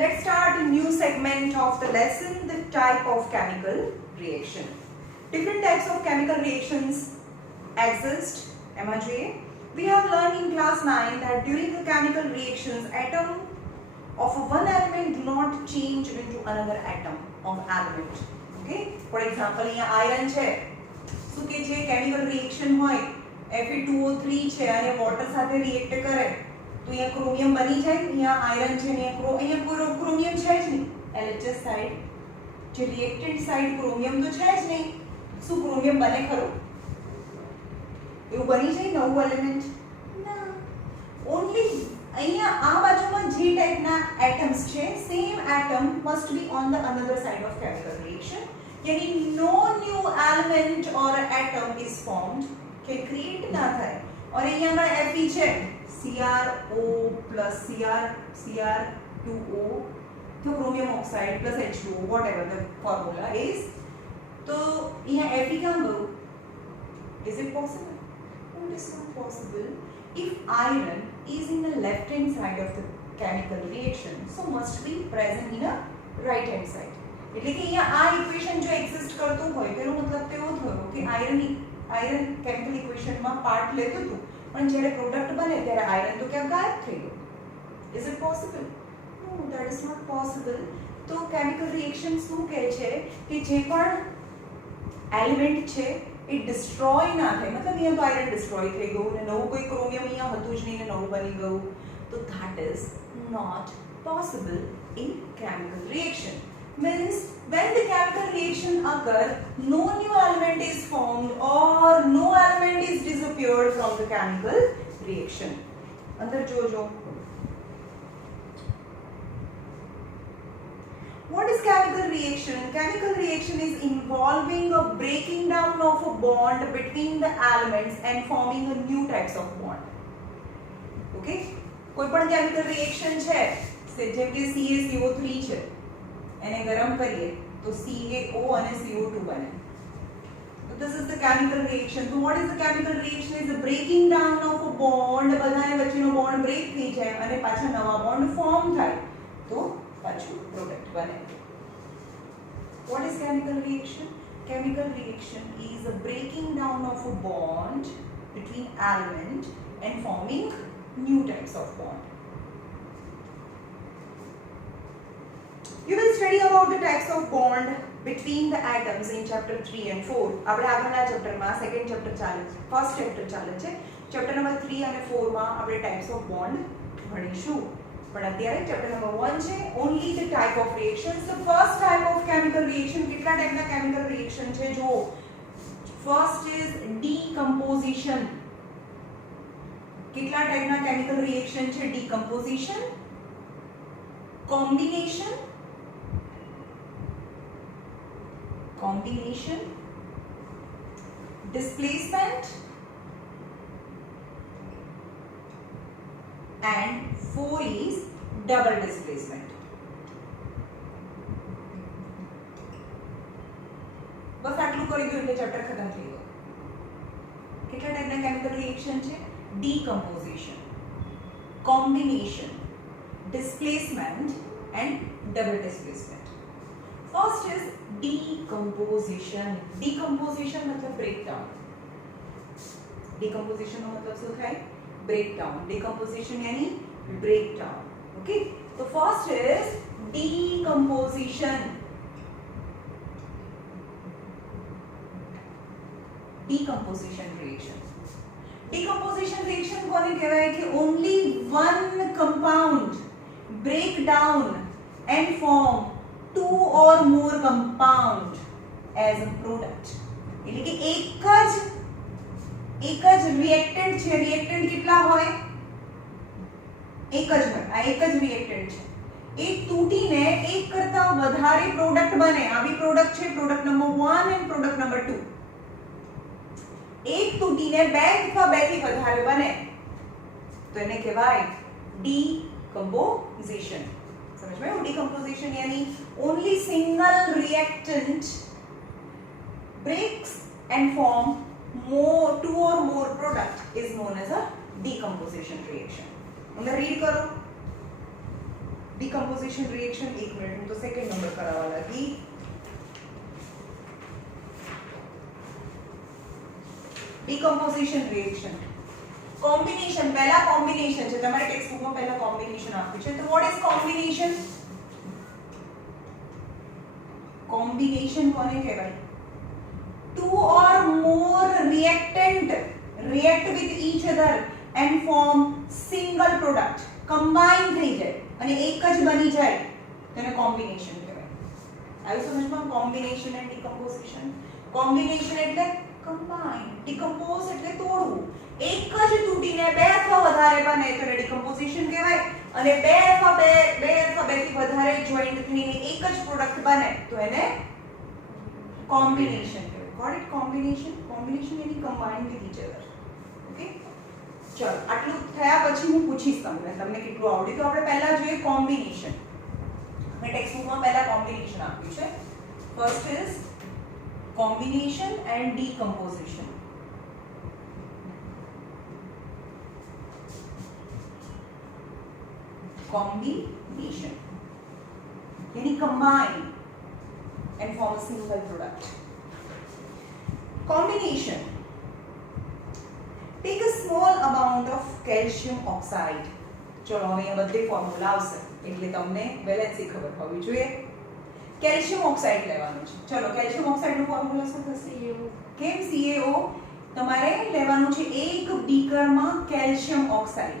Let's start a new segment of the lesson, the type of chemical reaction. Different types of chemical reactions exist. We have learned in class 9 that during the chemical reactions, atom of one element do not change into another atom of element. Okay? For example, here iron છે શું કે છે chemical reaction હોય Fe2O3 છે અને water સાથે react કરે तो यहाँ क्रोमियम बनी जाए यहाँ आयरन છે ને यहाँ क्रोमियम છે જ નહીં LHS साइड જે રિએક્ટન્ટ સાઇડ ક્રોમિયમ તો છે જ નહીં શું ક્રોમિયમ બને ખરો એવું બની જાય નવું એલિમેન્ટ ના ઓન્લી અહીંયા આ બાજુમાં જે ટાઈપના એટમ્સ છે same atom must be on the another side of chemical reaction यानी नो न्यू एलिमेंट और एटम इज फॉर्म्ड કે ક્રિએટ ના થાય और અહીંયા Fe છે CrO plus Cr2O तो chromium oxide plus H2O whatever the formula is तो यहाँ Fe कहाँ गयो is it possible no it is not possible if iron is in the left hand side of the chemical reaction so must be present in a right hand side એટલે કે અહીંયા આ equation જો exist કરતું હોય તેનો મતલબ તેવો થયો કે આયરન કેમિકલ ઇક્વેશનમાં પાર્ટ લેતું હતું પણ જ્યારે પ્રોડક્ટ બને ત્યારે આયરન તો ક્યાં ગાયબ થઈ ગયો is it possible no that is not possible તો કેમિકલ રિએક્શન શું કહે છે કે જે પણ એલિમેન્ટ છે એ ડિસ્ટ્રોય ના થાય મતલબ અહીંયા તો આયરન ડિસ્ટ્રોય થઈ ગયું ને નવું કોઈ ક્રોમિયમ અહીંયા હતું જ નહીં ને નવું બની ગયું તો that is not possible in chemical reaction means when the chemical reaction occur no new element is formed or no element is disappeared from the chemical reaction अंदर जो what is chemical reaction chemical reaction is involving a breaking down of a bond between the elements and forming a new types of bond okay कोई पण chemical reaction છે જેમ કે CaCO3 છે એને ગરમ કરીએ તો CaO અને CO2 બને so this is the chemical reaction so what is the chemical reaction is the breaking down of a bond બધાને વચ્ચેનો bond break થઈ જાય અને પાછા નવા bond form થાય તો પાછું product બને what is chemical reaction chemical reaction is a breaking down of a bond between element and forming new types of bond You will study about the types of bond between the atoms in chapter 3 and 4. આપણે આગળના ચેપ્ટરમાં second chapter ચાલે છે first chapter ચાલે છે chapter number 3 અને 4 માં આપણે types of bond ભણીશું પણ અત્યારે ચેપ્ટર નંબર 1 છે only the type of reactions the first type of chemical reaction કેટલા ટાઈપના chemical reaction છે જો first is decomposition કેટલા ટાઈપના chemical reaction છે decomposition combination displacement and 4 is double displacement બસ આટલું કરી દો એટલે ચેપ્ટર ખતમ થઈ ગયો કેટલા ટાઈપના કેમિકલ રિએક્શન છે decomposition combination displacement and double displacement first is decomposition decomposition मतलब breakdown decomposition નો मतलब શું થાય breakdown decomposition यानी breakdown okay so first is decomposition reaction decomposition reaction કોને કહેવાય કે only one compound break down and form two or more compound as a product એટલે કે એક જ reactant છે reactant કેટલા હોય એક જ હોય આ એક જ reactant છે એક તૂટીને એક કરતા વધારે પ્રોડક્ટ બને આ બી પ્રોડક્ટ છે product number 1 and product number 2 એક તૂટીને બે અથવા બે થી વધારે બને તો એને કહેવાય decomposition समझ में decomposition यानी only single reactant breaks and form two or more product is known as a decomposition reaction अंदर रीड करो डिकम्पोजिशन रिएक्शन, एक मिनट हूँ तो सेकंड नंबर करावा लगी। डिकम्पोजिशन रिएक्शन, કોમ્બિનેશન, પહેલા કોમ્બિનેશન છે તમારે ટેક્સ્ટ બુકમાં પહેલા કોમ્બિનેશન આપ્યું છે, તો વોટ ઇઝ કોમ્બિનેશન? કોમ્બિનેશન કોને કહેવાય? two or more reactant react with each other and form single product, combine થઈ જાય અને એક જ બની જાય તેને કોમ્બિનેશન કહેવાય. આવી સમજમાં? Combination and decomposition. કોમ્બિનેશન એટલે કમ્બાઇન, ડિકમ્પોઝ એટલે તોડવું. એક જ તૂટીને બે અથવા વધારે બને તો એને ડિકમ્પોઝિશન કહેવાય, અને બે અથવા બેથી વધારે જોઈન્ટ થઈને એક જ પ્રોડક્ટ બને તો એને કોમ્બિનેશન કહેવાય. Got it? Combination. Combination meaning combined with each other. Okay? ચલો આટલું થયા પછી હું પૂછીશ તમને કેટલું આવડ્યું. તો આપણે પહેલા જોઈએ કોમ્બિનેશન. મેં ટેક્સ્ટ બુકમાં પહેલા કોમ્બિનેશન આપ્યું છે. First is combination and decomposition. Combination यानी combine and form a single product. Combination. Take a small amount of calcium oxide. ચલો અહીંયા બધે ફોર્મ્યુલા આવશે એટલે તમને વેલેન્સી ખબર હોવી જોઈએ. કેલ્શિયમ ઓક્સાઇડ લેવાનું છે. ચલો કેલ્શિયમ ઓક્સાઇડ નું ફોર્મ્યુલા શું થશે? કેમ CaO તમારે લેવાનું છે એક બીકરમાં કેલ્શિયમ ઓક્સાઇડ.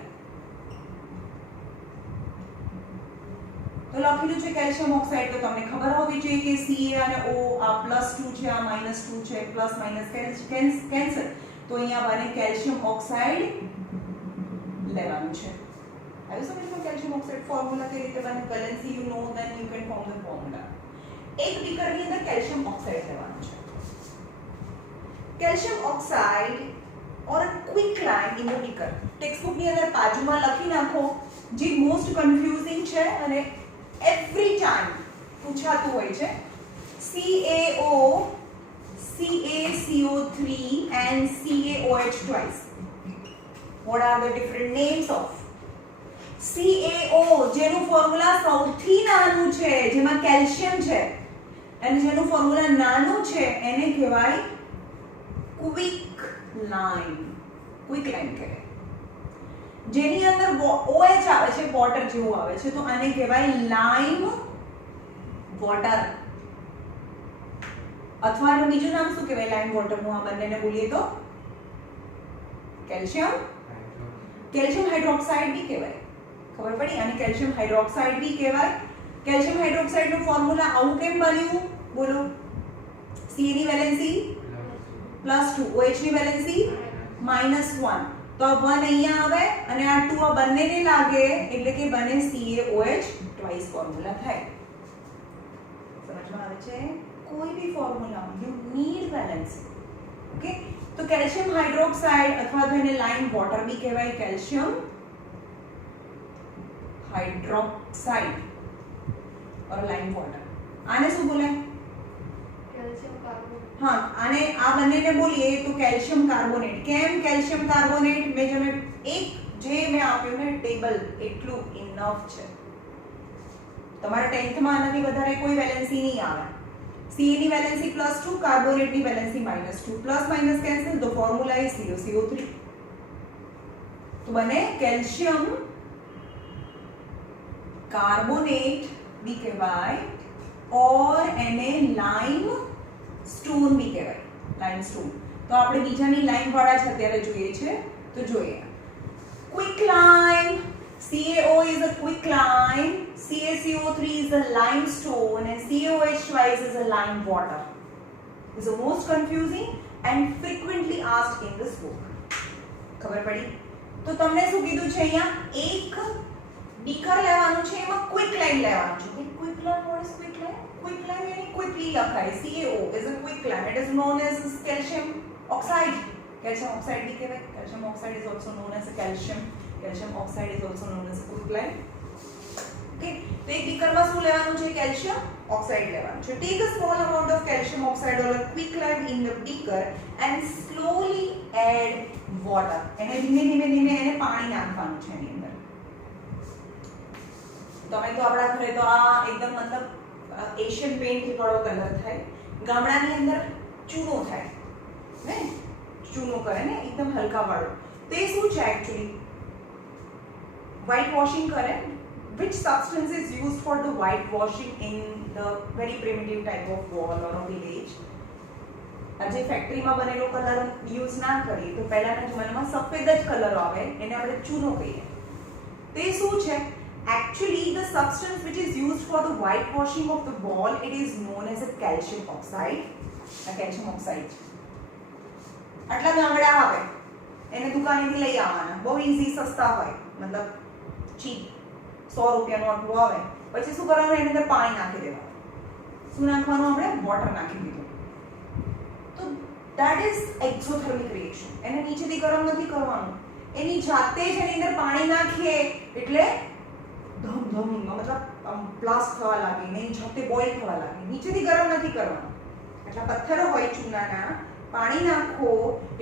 તો લખેલું છે કેલ્શિયમ ઓક્સાઇડ, તો તમને ખબર હોવી જોઈએ કે Ca અને O આ +2 છે, આ -2 છે, પ્લસ માઇનસ કેન્સલ, તો અહીંયા બને કેલ્શિયમ ઓક્સાઇડ લેવાનું છે. આવી સમજમાં? કેલ્શિયમ ઓક્સાઇડ ફોર્મ્યુલા કઈ રીતે બને? Valency you know, then you can form the formula. એક બીકરની અંદર કેલ્શિયમ ઓક્સાઇડ લેવાનું છે. Calcium oxide or a quick line in the beaker. Text book ની અંદર બાજુમાં લખી નાખો જે મોસ્ટ કન્ફ્યુઝિંગ છે અને every time પૂછાતું હોય છે. CaO, CaCO3 and CaOH twice. What are the different names of? CaO જેનું ફોર્મ્યુલા સૌથી નાનું છે, જેમાં કેલ્શિયમ છે, અને જેનું ફોર્મ્યુલા નાનું છે એને કહેવાય ક્વિક લાઇન. ક્વિક લાઇન કહેવાય. જેની અંદર OH આવે છે, વોટર જેવું આવે છે, તો આને કહેવાય લાઇમ વોટર. અથવા આનું બીજું નામ શું કહેવાય લાઇમ વોટરનું? આ બંનેને બોલીએ તો કેલ્શિયમ હાઇડ્રોક્સાઇડ બી કહેવાય. ખબર પડી? આને કેલ્શિયમ હાઇડ્રોક્સાઇડ બી કહેવાય. કેલ્શિયમ હાઇડ્રોક્સાઇડ નું ફોર્મ્યુલા આવું કેમ બન્યું? બોલો. Ca ની વેલેન્સી +2, OH ની વેલેન્સી -1, તો આ 1 અહીંયા આવે અને આ 2 આ બંનેને લાગે એટલે કે બને CaOH ટ્વાઇસ ફોર્મ્યુલા થાય. સમજમાં આવે છે? કોઈ બી formula you need balancing. Okay, તો કેલ્શિયમ હાઇડ્રોક્સાઇડ અથવા તો એને લાઇમ વોટર બી કહેવાય, calcium hydroxide or lime water. આને શું બોલાય? Calcium carbonate. हाँ, आने आ બંનેને બોલીએ તો કેલ્શિયમ કાર્બોનેટ. કેમ કેલ્શિયમ કાર્બોનેટ? મેં એક જે મેં આપ્યું ને ટેબલ એટલું ઇનફ છે. તમારા 10th માં આનાથી વધારે કોઈ વેલેન્સી નહીં આવે. Ca ની વેલેન્સી +2, કાર્બોનેટ ની વેલેન્સી -2, પ્લસ માઇનસ કેન્સલ, તો ફોર્મ્યુલા ઇઝ CaCO3. તો બને કેલ્શિયમ કાર્બોનેટ બી કહેવાય ઓર એને લાઇમ સ્ટોન બી કહેવાય, લાઇમ સ્ટોન. તો આપણે બીજાની લાઇમ વાળા છે અત્યારે જોઈએ છે, તો જોઈએ. Quick lime, CaO is a quick lime, CaCO3 is a limestone, and CaOH twice is a lime water. This is the most confusing and frequently asked in this book. ખબર પડી? તો તમને શું કીધું છે અહીંયા? એક બીકર લેવાનું છે, એમાં ક્વિક લાઇમ લેવાનું છે. Quick lime, what is quick lime? Quick lime यानी quickly લખાય. CaO is a quick lime. It is known as calcium oxide. Calcium oxide भी कहेवाय. Calcium oxide is also known as a calcium. Calcium oxide is also known as a quick lime. Okay, તો એક બીકરમાં શું લેવાનું છે? Calcium oxide લેવાનું છે. Take a small amount of calcium oxide or a quick lime in the beaker and slowly add water. એને ધીમે ધીમે એને પાણી નાખવાનું છે એની અંદર. તમે તો આપણા ઘરે તો આ એકદમ મતલબ એશિયન પેઇન્ટ થી વાળો કલર થાય, ગામડાની અંદર ચૂનો થાય ને, ચૂનો કરે ને એકદમ હલકા વાળો. તો એ શું છે એકચ્યુઅલી? વ્હાઇટ વોશિંગ કરે. Which substance is used for the whitewashing in the very primitive type of wall or a village? આજે ફેક્ટરીમાં બનેલો કલર યુઝ ના કરીએ તો પહેલાના જમાનામાં સફેદ જ કલર આવે, એને આપણે ચૂનો કહીએ. તે શું છે? Actually, the substance which is used for the whitewashing of the wall, it is known as a calcium oxide. આ calcium oxide આટલા ગામડા આવે, એને દુકાનેથી લઈ આવવાના, બહુ ઈઝી, સસ્તા હોય, મતલબ ચીપ. 100 રૂપિયાનો આટલું આવે. પછી શું કરવાનું? એની અંદર પાણી નાખી દેવાનું. શું નાખવાનું? આપણે વોટર નાખી દીધું. તો that is exothermic reaction. એને નીચેથી ગરમ નથી કરવાનું, એની જાતે જ એની અંદર પાણી નાખીએ એટલે ધમ ધમ મતલબ બ્લાસ્ટ થવા લાગે, એની જાતે બોઇલ થવા લાગે. નીચેથી ગરમ નથી કરવાનું. એટલા પથ્થરો હોય ચૂનાના, પાણી નાખો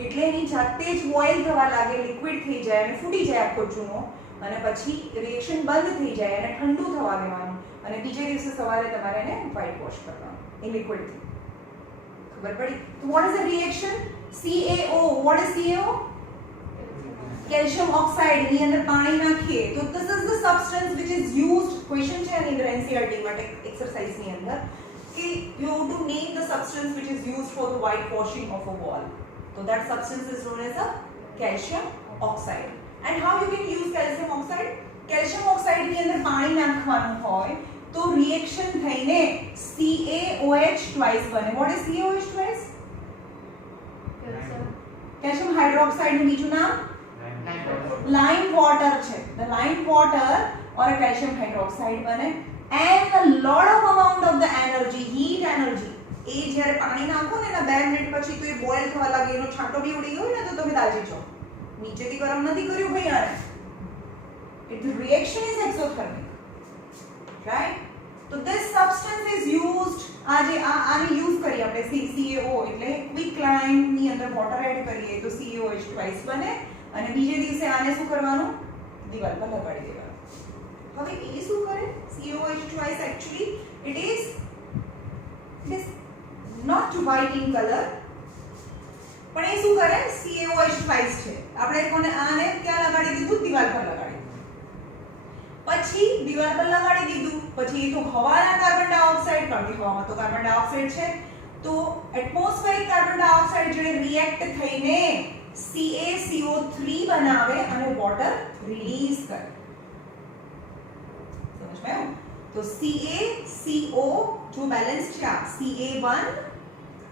એટલે એની જાતે જ બોઇલ થવા લાગે, લિક્વિડ થઈ જાય અને ફૂટી જાય આખો ચૂનો, અને પછી રિએક્શન બંધ થઈ જાય અને ઠંડુ થવા દેવાનું, અને બીજે દિવસે સવારે તમારે એને વ્હાઇટ વોશ કરવાનું એ લિક્વિડથી. ખબર પડી? તો what is the reaction? CaO. What is CaO? Calcium oxide. ની અંદર પાણી નાખીએ તો this is the substance which is used. Question છે આની અંદર NCERT માટે એક્સરસાઇઝ ની અંદર કે you to name the substance which is used for the white washing of a wall. તો that substance is known as a calcium oxide. And how you can use calcium oxide? Calcium oxide ની અંદર પાણી નાખવાનું હોય તો reaction થઈને CaOH twice બને. What is CaOH twice? Calcium hydroxide નું બીજું નામ lime water છે. The lime water or a calcium hydroxide બને, and a lot of amount of the energy, heat energy, એ જ્યારે પાણી નાખો ને એના 2 મિનિટ પછી તો એ બોઇલ થવા લાગે, એનો છાંટો બી ઉડી ગયો ને તો તમે દાજી જાઓ. નીચેથી ગરમ નથી કર્યું ભાઈ આને. Its reaction is exothermic, right? So this substance is used. આજે આને યુઝ કરીએ આપણે CaO એટલે ક્વિક લાઇમ ની અંદર વોટર એડ કરીએ તો CaOH twice બને, અને બીજે દિવસે આને શું કરવાનું? દિવાલ પર લગાડી દેવાનું. હવે એ શું કરે? CaOH twice actually it is not white in color, પણ એ શું કરે? CaOH twice છે. આપણે કોને આને ક્યાં લગાડી દીધું? દિવાલ પર લગાડી દીધું. પછી દિવાલ પર લગાડી દીધું પછી એ તો હવાના કાર્બન ડાયોક્સાઇડ, કારણ કે હવામાં તો કાર્બન ડાયોક્સાઇડ છે, તો એટમોસ્ફેરિક કાર્બન ડાયોક્સાઇડ જે રિએક્ટ થઈને CaCO3 બનાવે અને વોટર રિલીઝ કરે. સમજમાં? તો CaCO જો બેલેન્સ છે, આ Ca1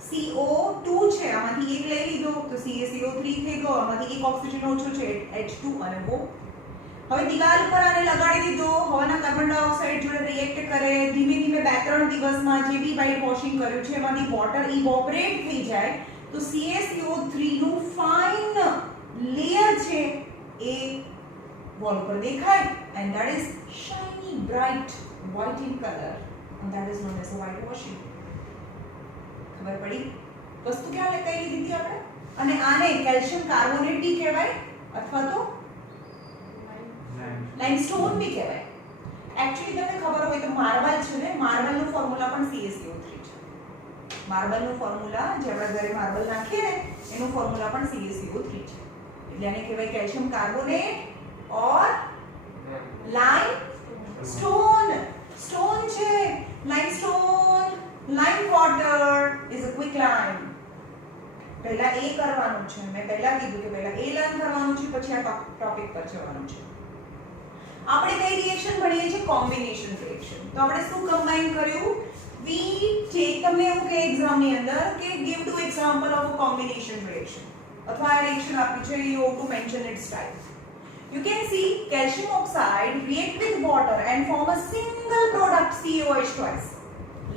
CO2 છે, આમાંથી એક લઈ લીધો તો CaCO3 થઈ ગયો, આમાંથી એક ઓક્સિજન ઓછો છે H2 અને O. હવે દિવાલ પર આને લગાડી દીધો, હવાના કાર્બન ડાયોક્સાઇડ જોડે રિએક્ટ કરે, ધીમે ધીમે 2-3 દિવસમાં જે બી વ્હાઇટ વોશિંગ કર્યું છે એમાંથી વોટર ઇવોપરેટ થઈ જાય તો CaCO3 નું ફાઇન લેયર છે એ વોલ પર દેખાય, and that is shiny bright white in color, and that is known as a white washing. ખબર પડી? વસ્તુ ક્યાં લગાવી દીધી આપણે? અને આને કેલ્શિયમ કાર્બોનેટ બી કહેવાય અથવા તો લાઇમસ્ટોન બી કહેવાય. એક્ચ્યુઅલી તમને ખબર હોય તો માર્બલ છે ને, માર્બલનું ફોર્મ્યુલા પણ CaCO3 છે. માર્બલનું ફોર્મ્યુલા જે આપણે ઘરે માર્બલ નાખીએ ને એનું ફોર્મ્યુલા પણ CaCO3 છે. એટલે આને કહેવાય કેલ્શિયમ કાર્બોનેટ ઓર લાઇમસ્ટોન. સ્ટોન છે limestone. Lime water is a quick lime. પહેલા એ કરવાનું છે, મેં પહેલા કીધું કે પહેલા એ લર્ન કરવાનું છે પછી આ ટોપિક પર જવાનું છે. આપણે કઈ રિએક્શન ભણીએ છીએ? Combination reaction. તો આપણે શું કમ્બાઈન કર્યું? we take, તમને એવું કે એક્ઝામ ની અંદર કે give two example of a combination reaction અથવા આ રિએક્શન આપ્યું છે, you have to mention its type. You can see calcium oxide react with water and form a single product CaOH twice.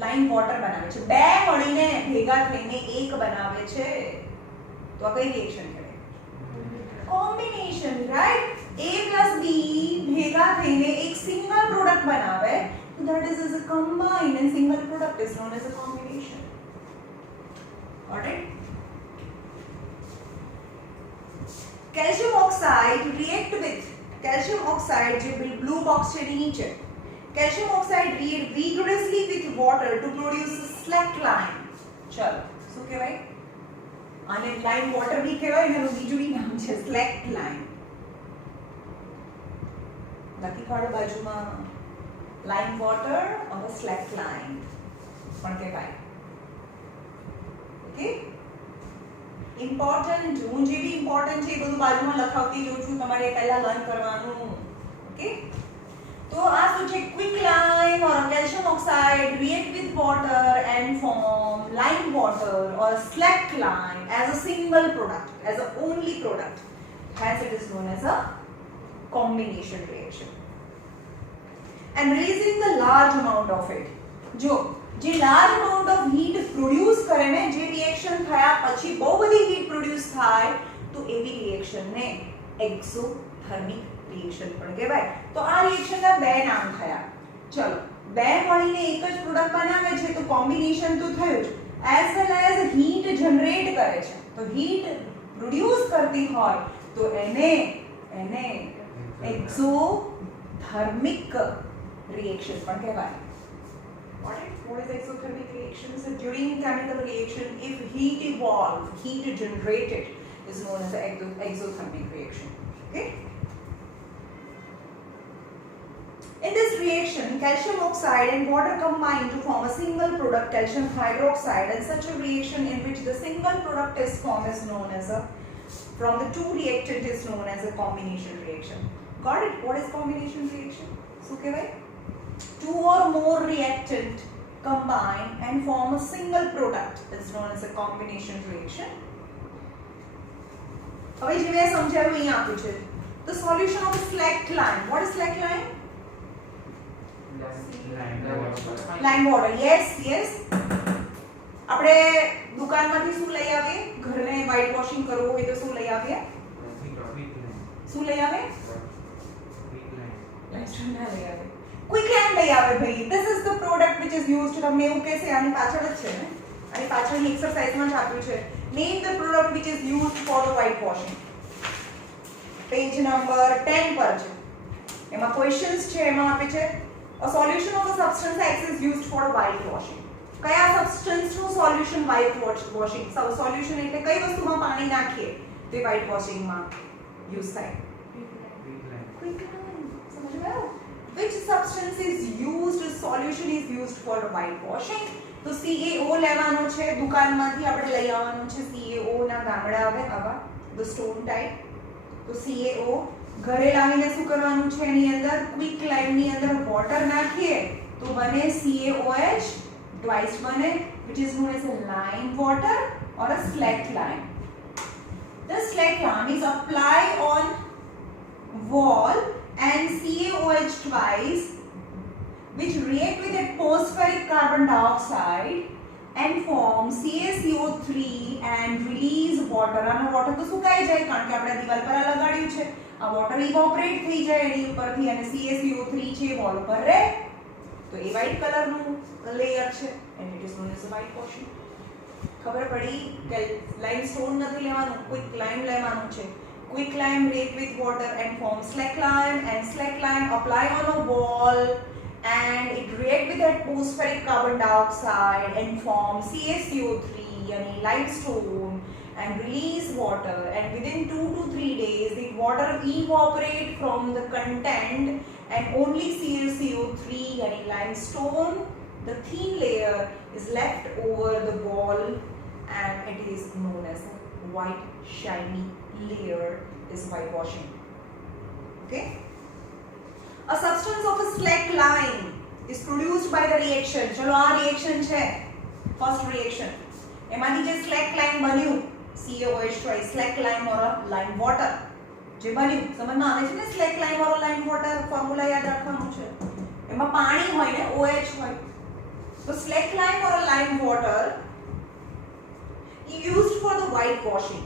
Lime water બનાવે છે, બે મળીને ભેગા થઈને એક બનાવે છે. તો આ કઈ રિએક્શન કહેવાય? Combination, right? A plus B ભેગા થઈને એક સિંગલ પ્રોડક્ટ બનાવે તો that is a combined and single product is known as a combination. Got it? Calcium oxide react with calcium oxide જે blue box છે એની નીચે calcium oxide react vigorously with water to produce slack lime. ચલો શું કહેવાય? આને લાઇમ water બી કહેવાય ને એનું બીજું બી નામ છે સ્લેક લાઇમ. લખી કાઢો બાજુમાં લાઇમ વોટર ઓર સ્લેક લાઇમ પણ કહેવાય. ઓકે, ઇમ્પોર્ટન્ટ, હું જે બી ઇમ્પોર્ટન્ટ છે એ બધું બાજુમાં લખાવતી જોઉં છું, તમારે પહેલા લર્ન કરવાનું. ઓકે, તો આ શું છે? Quick lime or calcium oxide react with water and form lime water or slack lime as a single product, as a only product. Hence it is known as a combination reaction. And releasing the large amount of it. જો જે large amount of heat produce કરે ને, જે reaction થયા પછી બહુ બધી heat produce થાય તો એવી reaction ને exothermic reaction પણ કહેવાય. તો આ reaction ના બે નામ થયા. ચલો, બે મળીને એક જ પ્રોડક્ટ બનાવે છે તો કોમ્બિનેશન તો થયું જ, as well as heat generate કરે છે. તો heat produce કરતી હોય તો એને exothermic reaction પણ કહેવાય. What is exothermic reaction? So during chemical reaction, if heat evolved, heat generated is known as exothermic reaction. Okay. In this reaction, calcium oxide and water combine to form a single product, calcium hydroxide, and such a reaction in which the single product is formed is known as a, from the two reactant is known as a combination reaction. Got it? What is combination reaction? So, okay, two or more reactant combine and form a single product. It's known as a combination reaction. હવે જે મેં સમજાવ્યું અહીં આપ્યું છે, the solution of slack lime. What is slack lime? Lime water. Yes. આપણે દુકાનમાંથી શું લઈ આવીએ? ઘરને વ્હાઇટ વોશિંગ કરવું હોય તો શું લઈ આવીએ? શું લઈ આવે? લાઇમસ્ટોન ના લઈ આવે, ક્વિક લાઇમ લઈ આવે ભાઈ. This is the product which is used. તમને એવું કહેશે, આની પાછળ જ છે ને, આની પાછળની એક્સરસાઇઝમાં જ આપ્યું છે. Name the product which is used for the white washing. Page number 10 પર છે, એમાં ક્વેશ્ચન્સ છે, એમાં આપે છે a solution of a substance X is used for white washing. કયા સબસ્ટન્સ નું સોલ્યુશન white washing? સોલ્યુશન એટલે કઈ વસ્તુમાં પાણી નાખીએ તે white washing માં યુઝ થાય? ક્વિક લાઇમ. સમજાયું? Which substance is used, solution is used for white washing? તો CaO લેવાનો છે, દુકાનમાંથી આપણે લઈ આવવાનું છે. CaO ના ગામડા આવે આવા, the stone type. તો CaO ઘરે લાવીને શું કરવાનું છે? એની અંદર ક્વિક લાઇમ ની અંદર વોટર નાખીએ તો બને CaOH, twice બને, which is known as a lime water or a slack lime. The slack lime is applied on wall and CaOH twice, which react with atmospheric carbon dioxide and form CaCO3 and release water. આનો water તો સુકાઈ જાય કારણ કે આપણે દિવાલ પર લગાડ્યું છે. આ વોટર ઇવોપરેટ થઈ જાય એની ઉપરથી અને CaCO3 છે વોલ પર રહે તો એ વ્હાઇટ કલરનું લેયર છે and it is known as a white washing. ખબર પડી કે લાઇમસ્ટોન નથી લેવાનું, ક્વિક લાઇમ લેવાનું છે. Quick lime react with water and form slack lime, and slack lime apply on a wall and it react with atmospheric carbon dioxide and form CaCO3 and limestone and release water, and within 2 to 3 days the water evaporate from the content and only CaCO3 and limestone, the thin layer, is left over the wall and it is known as a white shiny layer is whitewashing. Okay, a substance of a slack lime is produced by the reaction. ચલો આ reaction છે, first reaction. એમાંથી જે slack lime બન્યું, CaOH twice slack lime or a lime water જે બન્યું, સમજમાં આવે છે ને? slack lime or a lime water formula યાદ રાખવાનું છે. એમાં પાણી હોય ને, OH હોય. તો slack lime or a lime water used for the white washing.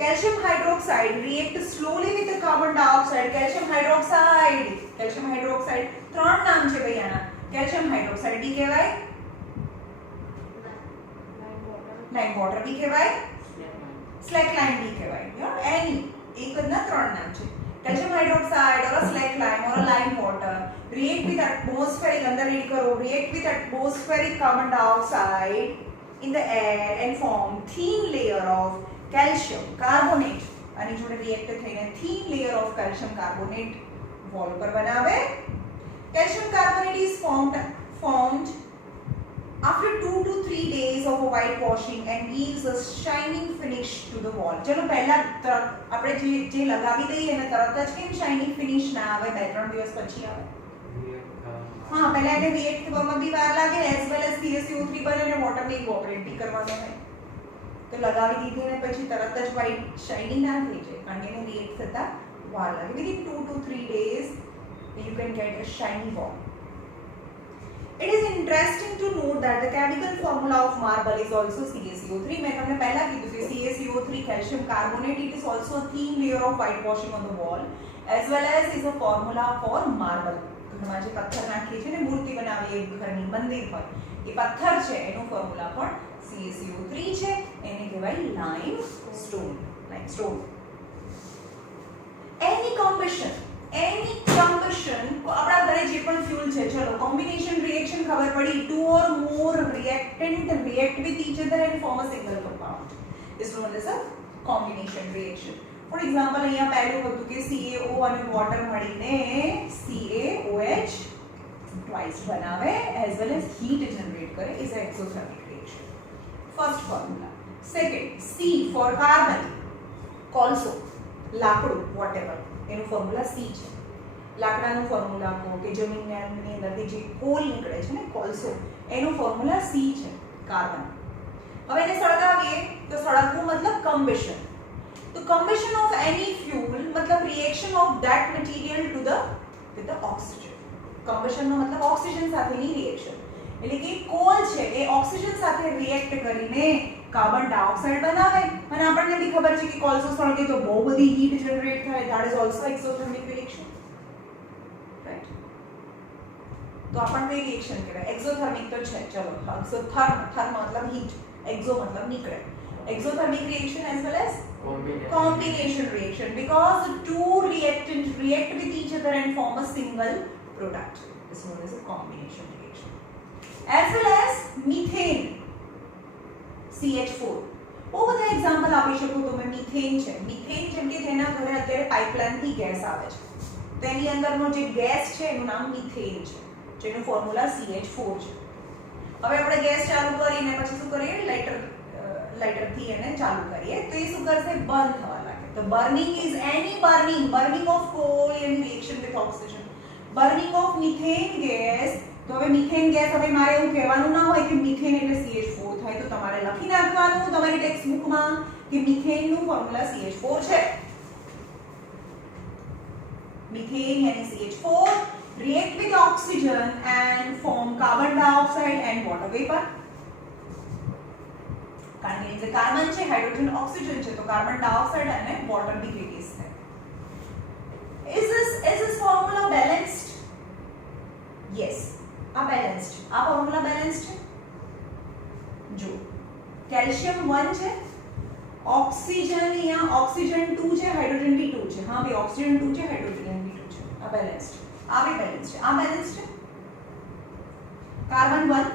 Calcium hydroxide react slowly with the carbon dioxide. Calcium hydroxide ત્રણ નામ છે ભાઈ આના. calcium hydroxide બી કહેવાય, lime water બી કહેવાય, slack lime બી કહેવાય. એની એક જ ના ત્રણ નામ છે. calcium hydroxide or a slack lime or a lime water react with atmospheric, अंदर read करो, react with atmospheric carbon dioxide in the air and form thin layer of calcium carbonate. આની જોડે react થઈને thin layer of calcium carbonate wall પર બનાવે. Calcium carbonate is formed after 2 to 3 days of whitewashing and gives a shining finish to the wall. ચલો પહેલા આપણે જે લગાવી દઈએ એને તરત જ કેમ શાઇનિંગ ફિનિશ ના આવે, 2-3 દિવસ પછી આવે? હા, પહેલા એને રિએક્ટ થવામાં બી વાર લાગે, એઝ વેલ એઝ CaCO3 બને અને વોટરને ઇવોપરેટ બી કરવાનો હોય. તો લગાવી દીધી અને પછી તરત જ વ્હાઇટ શાઇનિંગ ના થઈ જાય, કારણ કે એને રિએક્ટ થતા વાર લાગે. Within 2 to 3 days you can get a shiny wall. It is interesting to note that the chemical formula of marble is also CaCO3. मैं તમને પહેલા કીધું કે CaCO3 calcium carbonate, it is also a thin layer of whitewashing on the wall as well as is a formula for marble. ઘરમાં જે પથ્થર નાખીએ છીએ ને મૂર્તિ બનાવીએ, ઘરની મંદિર હોય, એ પથ્થર છે એનું ફોર્મ્યુલા પણ CaCO3 છે, એને કહેવાય લાઇમસ્ટોન. Any combustion આપણા ઘરે જે પણ ફ્યુલ છે, ચલો કોમ્બિનેશન રિએક્શન ખબર પડી, 2 or more reactant react with each other and form a single compound is known as a combination reaction. For example, અહીંયા પહેલું હતું કે CaO અને વોટર મળીને CaOH twice બનાવે as well as heat generate કરે, is an exothermic reaction. First formula. Second, C for carbon, કોલસો, લાકડું, whatever, એનું ફોર્મ્યુલા C છે. લાકડાનું ફોર્મ્યુલા કહો કે જમીનની અંદરથી જે કોલ નીકળે છે ને કોલસો, એનું ફોર્મ્યુલા C છે, કાર્બન. હવે એને સળગાવીએ તો સળગવું મતલબ combustion. तो combustion of any fuel मतलब reaction of that material to the with the oxygen. combustion નો મતલબ ઓક્સિજન સાથેની રિએક્શન, એટલે કે કોલ છે એ ઓક્સિજન સાથે રિએક્ટ કરીને કાર્બન ડાયોક્સાઇડ બનાવે અને આપણને બી ખબર છે કે કોલસો સળગે તો બહુ બધી હીટ જનરેટ થાય, that is also exothermic reaction, right? તો આપણને કઈ રિએક્શન કહેવાય? એક્સોથર્મિક તો છે. ચલો, થર્મ मतलब हीट, एक्सो मतलब નીકળે. exothermic reaction as well as combination reaction because the two reactants react with each other and form a single product. This one is a combination reaction. As well as methane, CH4. બહુ બધા example આપી શકો તમે. Methane છે, methane જેમ કે તેના ઘરે અત્યારે પાઇપલાઇનથી ગેસ આવે છે, તો એની અંદરનો જે ગેસ છે એનું નામ મિથેન છે, જેનું ફોર્મ્યુલા CH4 છે. હવે આપણે ગેસ ચાલુ કરીને પછી શું કરીએ? लाइटर थी એને ચાલુ કરીએ તો એ શું કરશે? બર્ન થવા લાગે. તો burning is any burning of call in reaction with oxygen, burning of methane gas. તો હવે મિથેન ગેસ, હવે મારે એવું કહેવાનું ના હોય કે મિથેન એટલે CH4 થાય, તો તમારે લખી નાખવાનું તમારી ટેક્સ્ટ બુકમાં કે મિથેનનું ફોર્મ્યુલા CH4 છે. મિથેન યાની CH4 react with oxygen and form carbon dioxide and water vapor. કારણ કે જે કાર્બન છે, હાઇડ્રોજન, ઓક્સિજન છે, તો કાર્બન ડાયોક્સાઇડ અને વોટર બી રિલીઝ થાય. Is this formula balanced? Yes. આ બેલેન્સ્ડ, આ ફોર્મ્યુલા બેલેન્સ્ડ છે. જો કેલ્શિયમ 1 છે, ઓક્સિજન અહીંયા ઓક્સિજન 2 છે, હાઇડ્રોજન બી 2 છે. હા ભાઈ, ઓક્સિજન 2 છે, હાઇડ્રોજન બી 2 છે. આ બેલેન્સ્ડ, આ બી બેલેન્સ્ડ છે. આ બેલેન્સ્ડ છે. કાર્બન 1,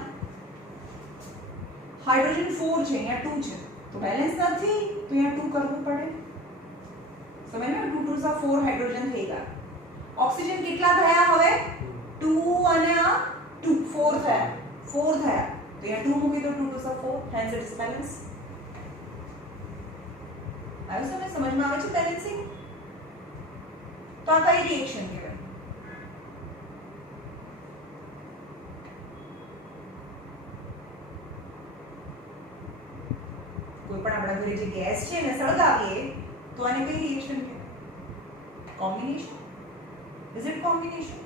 हाइड्रोजन 4 છે, અહીંયા 2 છે, તો બેલેન્સ નથી, તો અહીંયા 2 કરવું પડે. સમજ્યા? 2 2 सा 4 હાઇડ્રોજન થઈ ગયા. ઓક્સિજન કેટલા થયા? હવે 2 અને આ 2 4 થયા, તો અહીંયા 2 મૂકી દો, 2 2 सा 4, હેન્સ ઇટ ઇઝ બેલેન્સ. આવ્યું સમજમાં આવે છે બેલેન્સિંગ? તો આ કઈ રિએક્શન કહેવાય? કોઈ પણ આપણા ઘરે જે ગેસ છે એને સળગાવીએ તો આને કઈ રિએક્શન કહેવાય? Combination. Is it combination?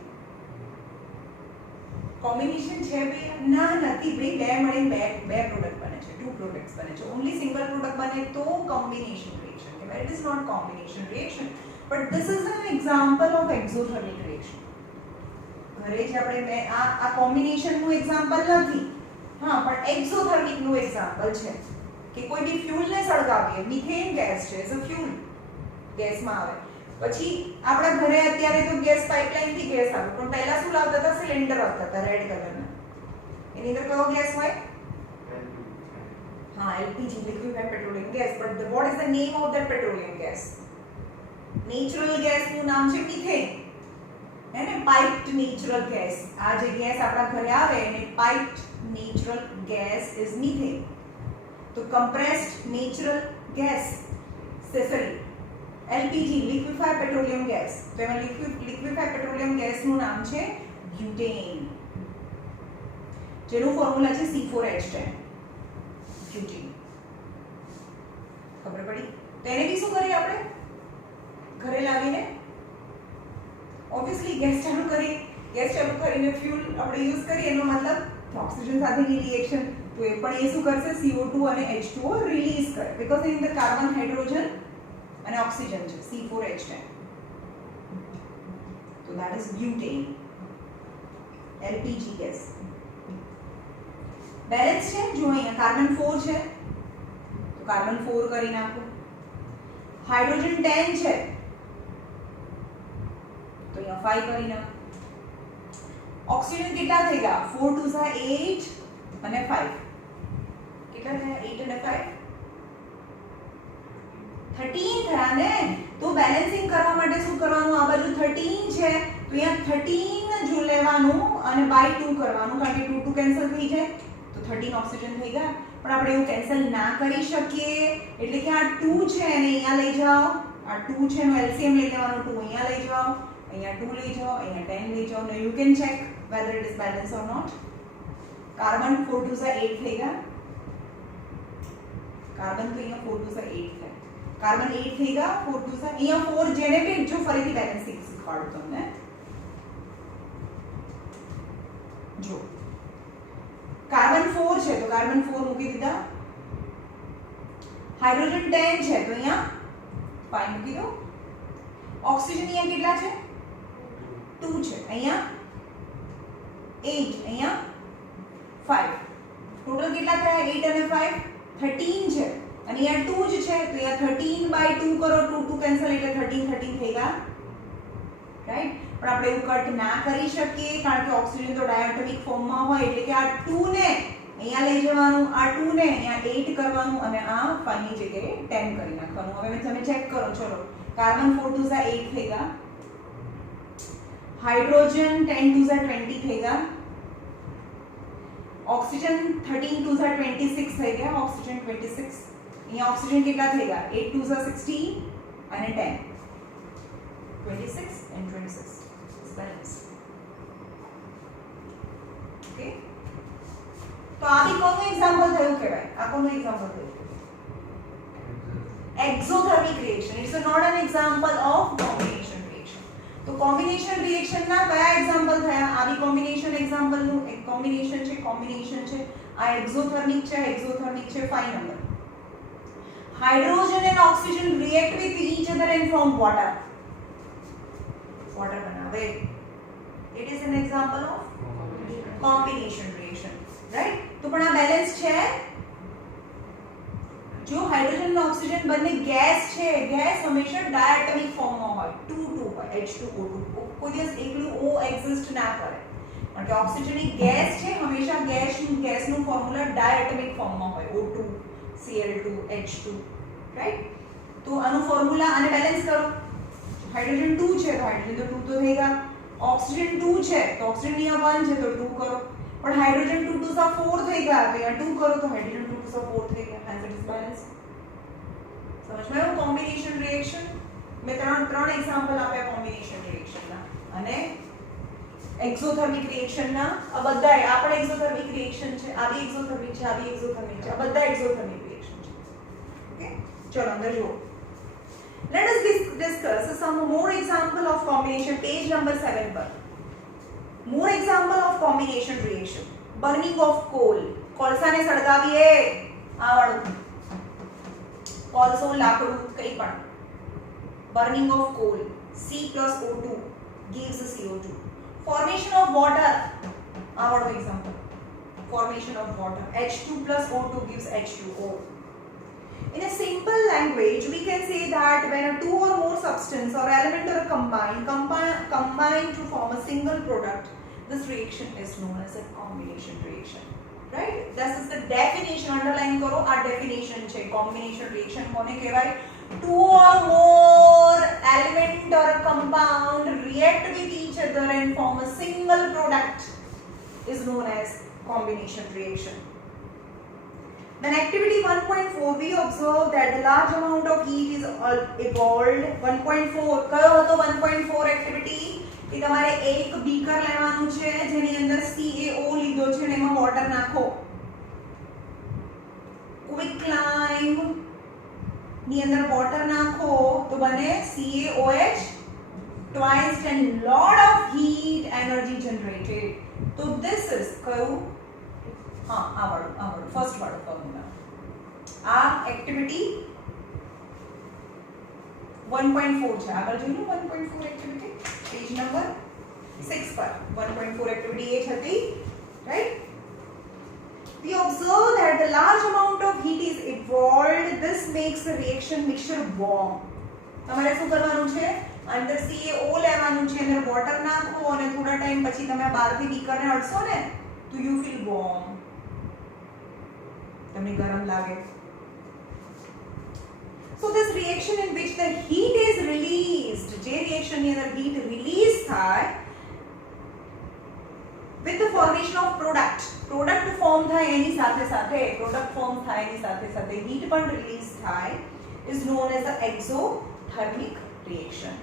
Combination છે ભાઈ? ના, નથી ભાઈ. બે મળીને બે પ્રોડક્ટ બને છે, 2 પ્રોડક્ટ્સ બને છે. ઓન્લી સિંગલ પ્રોડક્ટ બને તો કોમ્બિનેશન રિએક્શન કહેવાય. It is not combination reaction, but this is an example of exothermic reaction. ઘરે જ આપણે આ કોમ્બિનેશનનું એક્ઝામ્પલ નથી, હા, પણ એક્ઝોથર્મિકનું એક્ઝામ્પલ છે કે કોઈ બી ફ્યુલને સળગાવીએ, મિથેન ગેસ છે, ઇઝ અ ફ્યુલ, ગેસમાં આવે, પછી આપણા ઘરે અત્યારે તો ગેસ પાઇપલાઇન થી ગેસ આવે પણ પહેલા શું લાવતા હતા સિલિન્ડર આવતા હતા રેડ કલરના એની અંદર કયો ગેસ હોય હા LPG liquefied petroleum gas but what is the name of that petroleum gas natural gas નું નામ છે મીથેન હે ને પાઇપ્ડ નેચરલ ગેસ આ જે ગેસ આપણા ઘરે આવે એને piped natural gas is methane તો compressed natural gas sorry LPG liquefied petroleum gas તો એમાં liquefied petroleum gas નું નામ છે butane જેનું ફોર્મ્યુલા છે C4H10 butane ખબર પડી તો એને બી શું કરીએ આપણે ઘરે લાવીને ઓબ્વિયસલી ગેસ ચાલુ કરીને ફ્યુલ આપણે યુઝ કરીએ એનો મતલબ ઓક્સિજન સાથેની રિએક્શન તો એ પણ એ શું કરશે CO2 અને H2O રિલીઝ કરે બીકોઝ એની અંદર કાર્બન હાઇડ્રોજન અને ઓક્સિજન છે C4H10 તો that is butane LPG gas balance છે જો અહીંયા કાર્બન 4 છે તો કાર્બન 4 કરી નાખો હાઇડ્રોજન 10 છે તો અહીંયા 5 કરી નાખો ઓક્સિજન કેટલા થઈ ગયા 4 2 8 અને 5 કેટલા થયા 8 અને 5 13 થયા ને તો બેલેન્સિંગ કરવા માટે શું કરવાનું આ બાજુ 13 છે તો અહીંયા 13 જો લેવાનું અને બાય 2 કરવાનું કારણ કે 2 2 કેન્સલ થઈ જાય તો 13 ઓક્સિજન થઈ ગયા પણ આપણે એવું કેન્સલ ના કરી શકીએ એટલે કે આ 2 છે અને અહીંયા લઈ જાઓ આ 2 છે નો એલસીએમ લઈ લેવાનો 2 અહીંયા લઈ જાઓ અહીંયા 2 લઈ જાઓ અહીંયા 10 લઈ જાઓ now you can check whether it is balanced or not carbon 4 2 8 થઈ ગયા કાર્બન તો અહીંયા 4 2 8 થાય કાર્બન 8 થઈ ગયા 4 2 અહીંયા 4 જેને બી જો ફરીથી બેલેન્સિંગ શીખવાડું તમને જો કાર્બન 4 છે તો કાર્બન 4 મૂકી દીધા હાઇડ્રોજન 10 છે તો અહીંયા 5 મૂકી દો ઓક્સિજન અહીંયા કેટલા છે 2 છે અહીંયા 8 અહીંયા 5 ટોટલ કેટલા થયા 8 અને 5 13 છે અને અહીંયા 2 જ છે તો અહીંયા 13 બાય 2 કરો 2 2 કેન્સલ એટલે 13 13 થઈ ગયા રાઈટ પણ આપણે એવું કટ ના કરી શકીએ કારણ કે ઓક્સિજન તો ડાયટોમિક ફોર્મમાં હોય એટલે કે આ 2 ને અહીંયા લઈ જવાનું આ 2 ને અહીંયા 8 કરવાનું અને આ 5 ની જગ્યાએ 10 કરી નાખવાનું હવે તમે ચેક કરો ચલો કાર્બન 4 2 8 થઈ ગયા હાઇડ્રોજન 10 2 20 થઈ ગયા ઓક્સિજન 13 2 26 થઈ ગયા ઓક્સિજન 26 અહીંયા ઓક્સિજન કેટલા થઈ ગયા 8 2 16 અને 10 26 and 26 is balanced okay તો આ બી કોનું એક્ઝામ્પલ થયું કહેવાય આ કોનું એક્ઝામ્પલ થયું exothermic reaction it's not an example of combination reaction તો combination reaction ના કયા એક્ઝામ્પલ થયા આ બી combination example નું એક combination છે આ exothermic છે 5 number hydrogen and oxygen react with each other and form water બનાવે it is an example of combination reaction right તો પણ આ બેલેન્સ છે જો હાઇડ્રોજન અને ઓક્સિજન બંને ગેસ છે ગેસ હંમેશા ડાયટોમિક ફોર્મમાં હોય 2 2 હોય H2O2 કોઈ દિવસ એકલું O એક્ઝિસ્ટ ના કરે કારણ કે ઓક્સિજન એક ગેસ છે હંમેશા ગેસનું ફોર્મ્યુલા ડાયટોમિક ફોર્મમાં હોય O2 Cl2 H2 રાઈટ તો આનું ફોર્મ્યુલા આને બેલેન્સ કરો હાઇડ્રોજન 2 છે તો હાઇડ્રોજન તો 2 તો થઈ ગયા ઓક્સિજન 2 છે તો ઓક્સિજન અહીંયા 1 છે તો 2 કરો પણ હાઇડ્રોજન 2 2 4 થઈ ગયા તો અહીંયા 2 કરો તો હાઇડ્રોજન 2 2 4 થઈ ગયા આન્સર ઇઝ બેલેન્સ સમજ માં આવ્યું કોમ્બિનેશન રિએક્શન મેં ત્રણ એક્ઝામ્પલ આપ્યા કોમ્બિનેશન રિએક્શનના અને એક્ઝોથર્મિક રિએક્શનના આ બધા આ પણ એક્ઝોથર્મિક રિએક્શન છે આ બી એક્ઝોથર્મિક છે આ બી એક્ઝોથર્મિક છે આ બધા એક્ઝોથર્મિક રિએક્શન છે ઓકે ચલો અંદર જુઓ let us discuss some more example of combination page number 7 पर more example of combination reaction burning of coal કોલસા ને સળગાવીએ આ વાળું કોલસો લાકડું કઈ પણ burning of coal C plus O2 gives CO2 formation of water આ વાળું example formation of water H2 plus O2 gives H2O In a simple language, we can say that when a two or more substance or element are combine to form a single product, this reaction is known as a combination reaction. Right? This is the definition. Underline करो आ definition છે. Combination reaction કોને કહેવાય? Two or more element or a compound react with each other and form a single product is known as combination reaction. Then activity 1.4, we observe that the large amount of heat is evolved. 1.4 કયો હતો 1.4 activity? કે તમારે એક beaker લેવાનું છે જેની અંદર CaO લીધો છે અને એમાં વોટર નાખો. ક્વિકલાઇમ ની અંદર વોટર નાખો તો બને CaOH twice and lot of heat energy generated. So this is કયું? હા આ વાળું ફર્સ્ટ વાળું ફોર્મ્યુલા. આ એક્ટિવિટી 1.4 છે. આગળ જોઈ લો 1.4 એક્ટિવિટી પેજ નંબર 6 પર 1.4 એક્ટિવિટી એ હતી, right? We observe that the large amount of heat is evolved. This makes the reaction mixture warm. તમારે શું કરવાનું છે? અંદર CaO લેવાનું છે, અંદર વોટર નાખો અને થોડા ટાઈમ પછી તમે બહારથી બીકરને અડશો ને તો you feel warm. તમને ગરમ લાગે. So this reaction in which the heat is released, જે reaction ની અંદર heat release થાય with the formation of product form થાય એની સાથે product form થાય એની સાથે heat પણ release થાય is known as the exothermic reaction,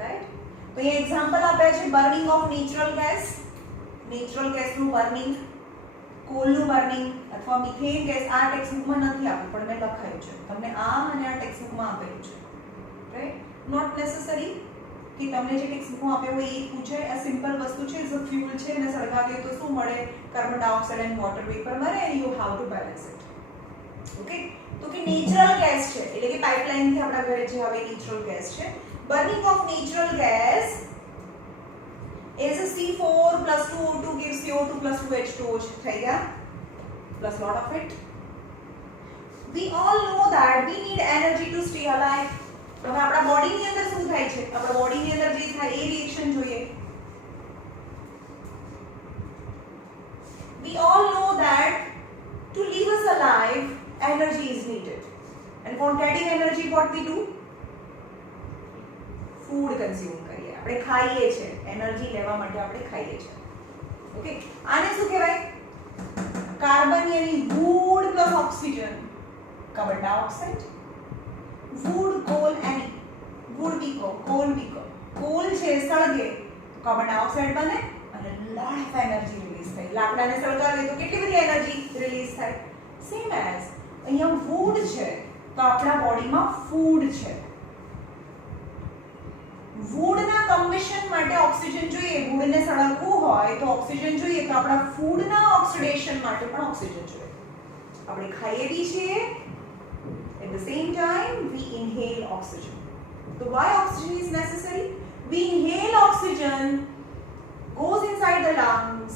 right? તો એ એક્ઝામ્પલ આપે છે burning of natural gas નું burning, કોલ નું burning અથવા મિથેન ગેસ. આ ટેક્સ્ટ બુકમાં નથી આપ્યું પણ મેં લખાયું છે તમને આ અને આ ટેક્સ્ટ બુકમાં આપેલું છે, રાઈટ? નોટ નેસેસરી કે તમને જે ટેક્સ્ટ બુકમાં આપ્યું હોય એ પૂછે. આ સિમ્પલ વસ્તુ છે, ઇઝ અ ફ્યુલ છે અને સળગાવીએ તો શું મળે? Carbon dioxide and water vapour મળે and you have to balance it. Okay, તો કે નેચરલ ગેસ છે એટલે કે પાઇપલાઇન થી આપણા ઘરે જે આવે નેચરલ ગેસ છે. Burning of natural gas is a C4 plus 2O2 gives CO2 plus 2H2O થઈ ગયા plus lot of it. We all know that we need energy to stay alive. હવે આપણા બોડી ની અંદર શું થાય છે? આપણા બોડી ની અંદર જે થાય એ રિએક્શન જોઈએ. We all know that to leave us alive energy is needed, and for getting energy what we do? Food consume કરીએ. આપણે ખાઈએ છે, એનર્જી લેવા માટે આપણે ખાઈએ છે. ઓકે, આને શું કહેવાય? કાર્બન यानी wood plus oxygen, carbon dioxide. wood, coal and wood भी को coal भी को coal છે સળગે કાર્બન ડાયોક્સાઇડ બને અને lot of energy release થાય. લાકડાને સળગાવે તો કેટલી બધી એનર્જી રિલીઝ થાય. સેમ એઝ અહીંયા wood છે તો આપણા બોડીમાં ફૂડ છે. વૂડના કમ્બશન માટે ઓક્સિજન જોઈએ. વૂડને સળગવું હોય તો ઓક્સિજન જોઈએ, તો આપણા ફૂડના ઓક્સિડેશન માટે પણ ઓક્સિજન જોઈએ. આપણે ખાઈએ બી છીએ, at the same time we inhale oxygen. So why oxygen is necessary? We inhale oxygen, goes inside the lungs,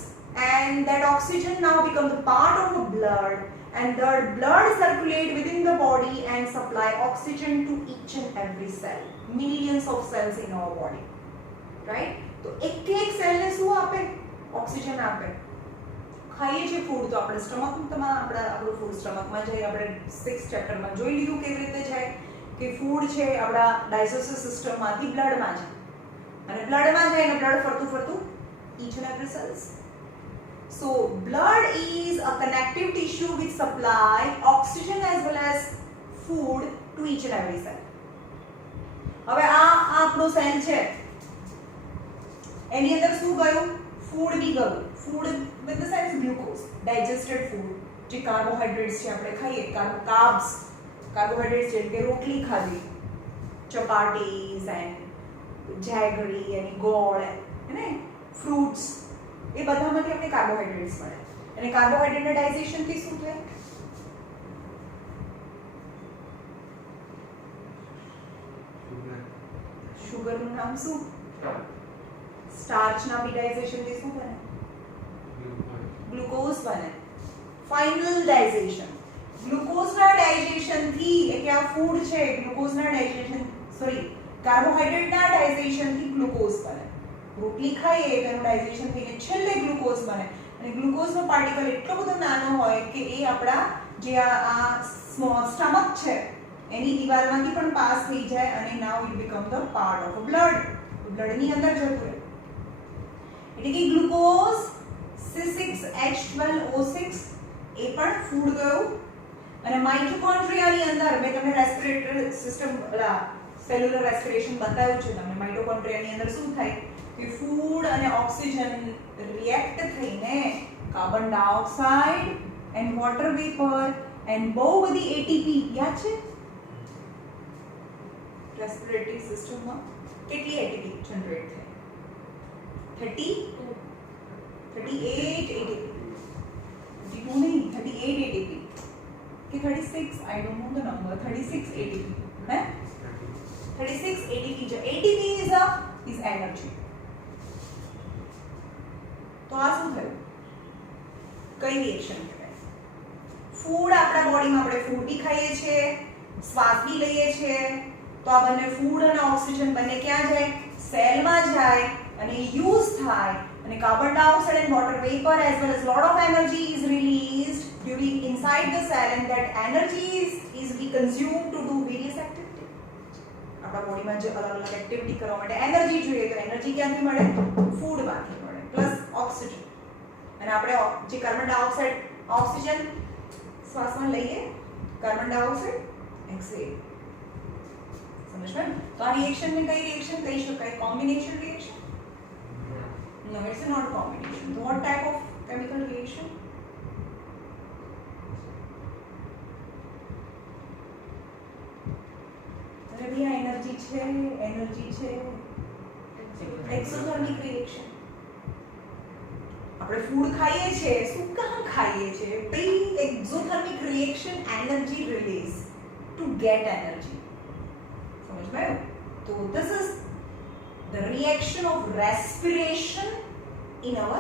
and that oxygen now becomes a part of the blood, and the blood circulate within the body and supply oxygen to each and every cell. Millions of cells in our body, right? तो एक cell ने શું આપે? Oxygen આપે. ખાઈએ છે food તો આપણે સ્ટમકમાં આપણું ફૂડ સ્ટમકમાં જાય. આપણે 6th ચેપ્ટરમાં જોઈ લીધું કેવી રીતે જાય કે ફૂડ છે આપણા ડાયજેસ્ટિવ સિસ્ટમમાંથી બ્લડમાં જાય અને બ્લડમાં જાય અને બ્લડ ફરતું each and every cells. So blood is a connective tissue which supply oxygen as well as food to each and every cell. હવે આ આપણો સેલ છે એની અંદર શું ગયું? ફૂડ બી ગયું. Food with the sense glucose, digested food જે કાર્બોહાઈડ્રેટ્સ છે આપણે ખાઈએ, કાર્બ્સ કાર્બોહાઈડ્રેટ્સ જેમ કે રોટલી ખાધી, ચપાટીઝ એન્ડ જેગરી અને ગોળ અને ફ્રૂટ્સ, એ બધામાંથી આપણે કાર્બોહાઈડ્રેટ્સ મળે. અને કાર્બોહાઈડ્રેટના ડાઇજેશનથી શું થાય? શુગરનું નામ શું? સ્ટાર્ચના બી ડાઇજેશનથી શું બને? ગ્લુકોઝ બને. ફાઇનલ ડાઇજેશન. ગ્લુકોઝના ડાયજેશન થી એટલે આ ફૂડ છે ગ્લુકોઝના ડાયજેશન સોરી કાર્બોહાઈડ્રેટના ડાયજેશન થી ગ્લુકોઝ બને રોટલી ખાઈએ તો એનું ડાયજેશન થઈને છેલ્લે ગ્લુકોઝ બને અને ગ્લુકોઝનો પાર્ટિકલ એટલો બધો નાનો હોય કે એ આપણા જે આ સ્ટમક છે એની દિવાલમાંથી પણ પાસ થઈ જાય અને now it become the part of બ્લડની અંદર જતું રહે એટલે કે ગ્લુકોઝ C6H12O6 એ પણ ફૂડ ગયું અને માઇટોકોન્ડ્રિયાની અંદર મેં તમને રેસ્પિરેટરી સિસ્ટમ સેલ્યુલર રેસ્પિરેશન બતાવ્યું છે તમને માઇટોકોન્ડ્રિયાની અંદર શું થાય કે ફૂડ અને ઓક્સિજન રિએક્ટ થઈને carbon dioxide and water vapour and બહુ બધી એટીપી યાદ છે રેસ્પિરેટરી સિસ્ટમમાં કેટલી એટીપી જનરેટ થાય 38 ATP 32 नहीं 38 ATP कि 36 I don't know the number 36 ATP है 36 ATP जो ATP is energy तो આ શું થયું કઈ રિએક્શન કહેવાય ફૂડ આપણા બોડીમાં આપણે ફૂડ બી ખાઈએ છીએ શ્વાસ બી લઈએ છીએ તો આ બંને ફૂડ અને ઓક્સિજન બંને ક્યાં જાય સેલમાં જાય અને યુઝ થાય and carbon dioxide and water vapor as well as lot of energy is released during inside the cell and that energy is easily consumed to do various activity આપણા બોડીમાં જે અલગ અલગ એક્ટિવિટી કરવા માટે એનર્જી જોઈએ તો એનર્જી ક્યાંથી મળે ફૂડ માંથી મળે પ્લસ ઓક્સિજન અને આપણે જે કાર્બન ડાયોક્સાઇડ ઓક્સિજન શ્વાસમાં લઈએ કાર્બન ડાયોક્સાઇડ એક્સહેલ સમજ પડી તો આ રિએક્શન ને કઈ રિએક્શન કહી શકાય combination reaction No, it's not combination. So what type of chemical reaction? अरे भैया एनर्जी છે एक्सोथर्मिक रिएक्शन આપણે ફૂડ ખાઈએ છીએ શું કામ ખાઈએ છીએ ભાઈ exothermic reaction energy release to get energy समझ में आया तो this is the reaction of respiration in our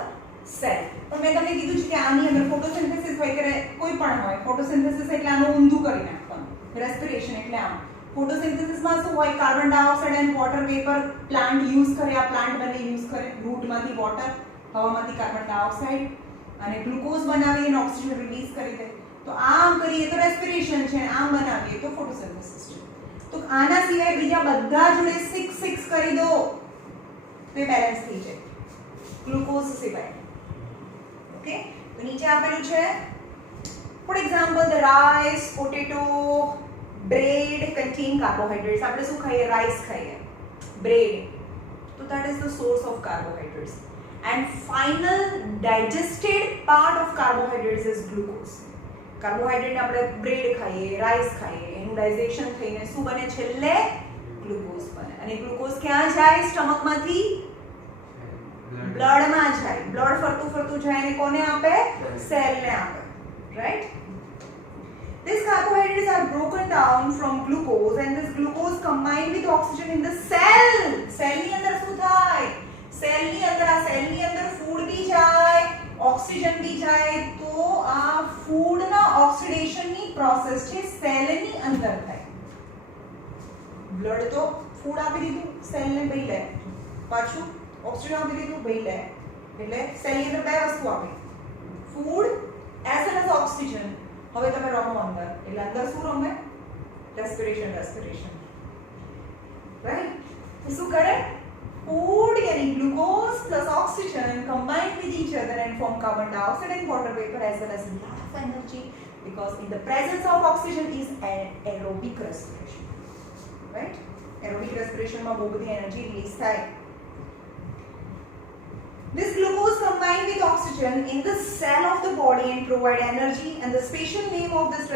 cell પણ મેં તમને કીધું છે કે આની અંદર ફોટોસિન્થેસિસ હોય કે કોઈ પણ હોય ફોટોસિન્થેસિસ એટલે આનું ઊંધું કરી નાખવાનું રેસ્પિરેશન એટલે આમ ફોટોસિન્થેસિસમાં શું હોય carbon dioxide and water vapour plant use કરે આ પ્લાન્ટ બંને યુઝ કરે રૂટમાંથી વોટર હવામાંથી કાર્બન ડાયોક્સાઇડ અને ગ્લુકોઝ બનાવી અને ઓક્સિજન રિલીઝ કરી દે તો આમ કરીએ તો રેસ્પિરેશન છે આમ બનાવીએ તો ફોટોસિન્થેસિસ છે તો આના સિવાય બીજા બધા જોડે 6 કરી દો तो ये बैलेंस થઈ જાય ગ્લુકોઝ સિવાય ઓકે તો નીચે આપેલું છે for example the rice potato bread contain carbohydrates આપણે શું ખાઈએ રાઈસ ખાઈએ બ્રેડ તો that is the source of carbohydrates and final digested part of carbohydrates is glucose carbohydrate આપણે બ્રેડ ખાઈએ રાઈસ ખાઈએ એનું ડાઇજેશન થઈને શું બને છેલ્લે ગ્લુકોઝ બને અને ગ્લુકોઝ ક્યાં જાય સ્ટમકમાંથી બ્લડમાં જાય બ્લડ ફરતું જાય અને કોને આપે સેલને આપે right These carbohydrates are broken down from glucose and this glucose combined with oxygen in the cell ની અંદર શું થાય સેલની અંદર ફૂડ બી જાય ઓક્સિજન બી જાય તો આ ફૂડના ઓક્સિડેશનની પ્રોસેસ છે સેલની અંદર થાય બ્લડ તો ફૂડ આપી દીધું સેલને ભાઈ લે પાછું ઓક્સિજન આપી દીધું ભાઈ લે એટલે સેલની અંદર બે વસ્તુ આપી food as well as oxygen હવે તમે રમો અંદર એટલે અંદર શું રમે રેસ્પિરેશન રાઈટ તો શું કરે food yani glucose plus oxygen combine with each other and form carbon dioxide and water vapor as well as a lot of energy because in the presence of oxygen is aerobic respiration right aerobic respiration ma bahut badi energy release થાય This glucose combined with oxygen in the cell of the body and provide energy and the special name of this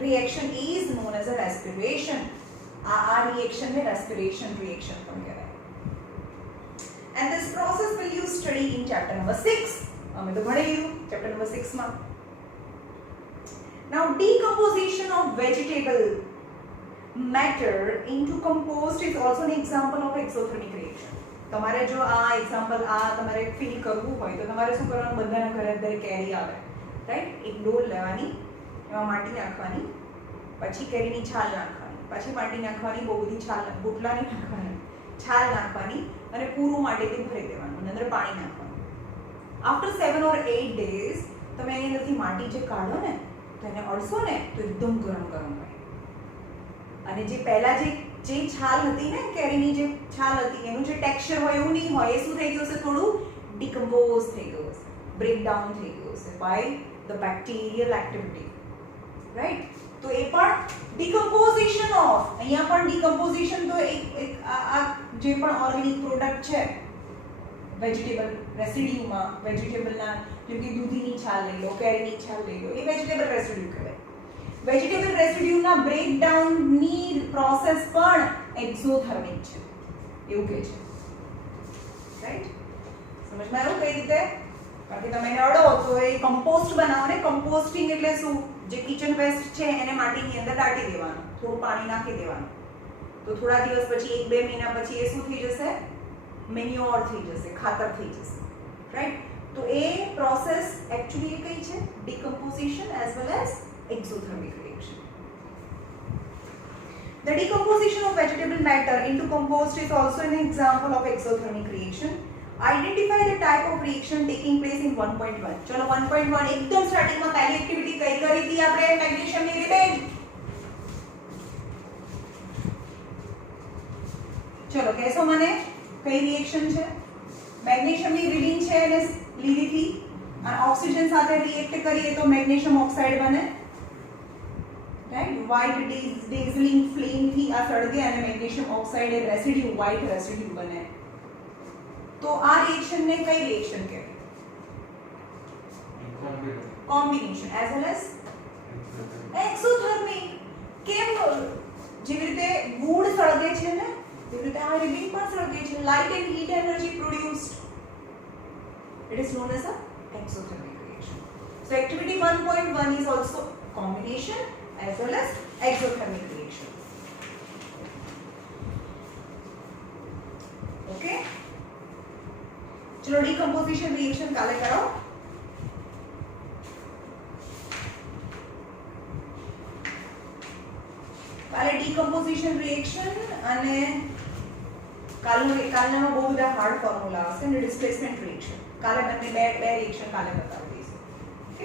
reaction is known as a respiration. આ reaction ને respiration reaction પણ કહેવાય. And this process will you study in chapter number 6. અમે તો ભણી લીધું chapter number 6 માં. Now decomposition of vegetable matter into compost is also an example of exothermic reaction. તમારે જો આ એક્ઝામ્પલ આ તમારે ફીલ કરવું હોય તો તમારે શું કરવાનું બધાના ઘરે અંદર કેરી આવે રાઈટ એક ડોલ લેવાની એમાં માટી નાખવાની, પછી કેરીની છાલ નાખવાની, પછી માટી નાખવાની, બહુ બધી છાલ બુટલાની નાખવાની, છાલ નાખવાની અને પૂરું માટીથી ભરી દેવાનું અને અંદર પાણી નાખવાનું. આફ્ટર 7 or 8 days તમે એની અંદરથી માટી જે કાઢો ને તો એને અડશો ને તો એકદમ ગરમ ગરમ હોય. અને જે પહેલા જે છાલ હતી ને કેરીની જે છાલ હતી એનું જે ટેક્સચર હોય એવું નહીં હોય, એ શું થઈ ગયું છે, થોડું ડિકમ્પોઝ થઈ ગયું છે, બ્રેકડાઉન થઈ ગયું છે by the bacterial activity, right. તો એ પણ ડિકમ્પોઝિશન ઓફ, અહીંયા પણ ડિકમ્પોઝિશન તો એક આ જે પણ ઓર્ગેનિક પ્રોડક્ટ છે વેજીટેબલ રેસિડ્યુમાં, વેજીટેબલના જેમ કે દૂધીની છાલ લઈ લો, કેરીની છાલ લઈ લો, એ વેજીટેબલ રેસિડ્યુ કહેવાય. વેજીટેબલ રેસિડ્યુના બ્રેકડાઉનની પ્રોસેસ પણ એક્ઝોથર્મિક છે એવું કહે છે, રાઈટ. સમજમાં આવ્યું કઈ રીતે? કારણ કે તમે એને અડો તો એ કમ્પોસ્ટ બનાવો ને. કમ્પોસ્ટિંગ એટલે શું? જે કિચન વેસ્ટ છે એને માટીની અંદર દાટી દેવાનું, થોડું પાણી નાખી દેવાનું, તો થોડા દિવસ પછી 1-2 મહિના પછી એ શું થઈ જશે? મેન્યોર થઈ જશે, ખાતર થઈ જશે, રાઈટ. તો એ પ્રોસેસ એકચ્યુઅલી એ કઈ છે? Decomposition as well as exothermic reaction. The decomposition of vegetable matter into compost is also an example of exothermic reaction. Identify the type of reaction taking place in 1.1. ચલો 1.1 એકદમ સ્ટાર્ટિંગમાં પહેલી activity કઈ કરી હતી આપણે? મેગ્નેશિયમની રિબેન. ચલો કહેશો મને કઈ રિએક્શન છે? મેગ્નેશિયમની રિબેન છે એને લીધીથી અને ઓક્સિજન સાથે રિએક્ટ કરીએ તો મેગ્નેશિયમ ઓક્સાઇડ બને, રાઈટ. વ્હાઇટ ડેઝલિંગ ફ્લેમ થી આ સળગે અને મેગ્નેશિયમ ઓક્સાઇડ એ રેસિડ્યુ, વ્હાઇટ રેસિડ્યુ બને. તો આ રિએક્શન ને કઈ રિએક્શન કહેવાય? Combination as well as exothermic. કેમ? જેવી રીતે વુડ સળગે છે ને તેવી રીતે આ રિબિન પણ સળગે છે. Light and heat energy produced, it is known as a exothermic reaction. So activity 1.1 is also combination as well as exothermic reaction. Okay. चलो decomposition reaction काले करो. काले decomposition reaction અને કાલનામાં બહુ બધા હાર્ડ ફોર્મ્યુલા હશે અને ડિસ્પ્લેસમેન્ટ રિએક્શન કાલે બંને બે રિએક્શન કાલે બતાવી દઈશું. ઓકે.